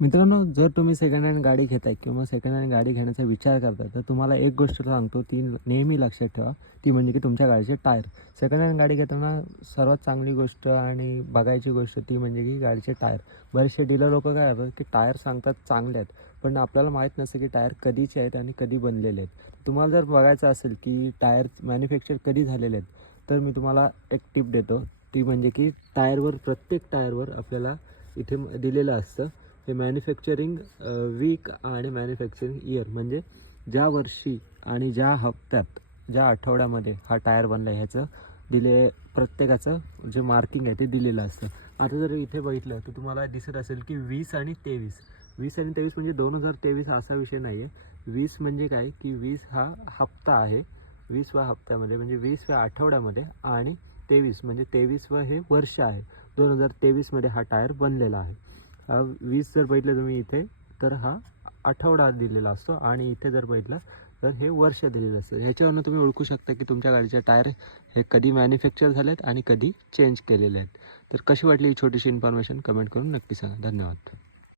मित्रांनो, जर तुम्ही सेकंड हँड गाडी घेताय किंवा सेकंड हँड गाडी घेण्याचा विचार करताय तर तुम्हाला एक गोष्ट सांगतो, ती नेहमी लक्षात ठेवा. ती म्हणजे की तुमच्या गाडीचे टायर. सेकंड हँड गाडी घेताना सर्वात चांगली गोष्ट आणि बघायची गोष्ट ती म्हणजे की गाडीचे टायर. बरेचसे डीलर लोक काय करतात की टायर सांगतात चांगले आहेत, पण आपल्याला माहीत नसतं की टायर कधीचे आहेत आणि कधी बनलेले आहेत. तुम्हाला जर बघायचं असेल की टायर मॅन्युफॅक्चर कधी झालेले आहेत, तर मी तुम्हाला एक टिप देतो. ती म्हणजे की प्रत्येक टायरवर आपल्याला इथे दिलेलं असतं हे मॅन्युफॅक्चरिंग वीक आणि मॅन्युफॅक्चरिंग इयर, म्हणजे ज्या वर्षी आणि ज्या हप्त्यात ज्या आठवड्यामध्ये हा टायर बनला आहे ह्याचं प्रत्येकाचं जे मार्किंग आहे ते दिलेलं असतं. आता जर इथे बघितलं तर तुम्हाला दिसत असेल की 20 आणि 23. 20 आणि 23 म्हणजे 2023 असा विषय नाही आहे. 20 म्हणजे काय की 20 हा हप्ता आहे, 20व्या हप्त्यामध्ये म्हणजे 20व्या आठवड्यामध्ये, आणि 23 म्हणजे 23वं हे वर्ष आहे. 2023मध्ये हा टायर बनलेला आहे. 20 जर बघितलं तुम्ही इथे तर हा आठवडा दिलेला असतो, आणि इथे जर बघितलं तर हे वर्ष दिलेलं असतं. ह्याच्यावरून तुम्ही ओळखू शकता की तुमच्या गाडीचे टायर हे कधी मॅन्युफॅक्चर झालेत आणि कधी चेंज केलेले आहेत. तर कशी वाटली ही छोटीशी इन्फॉर्मेशन कमेंट करून नक्की सांगा. धन्यवाद.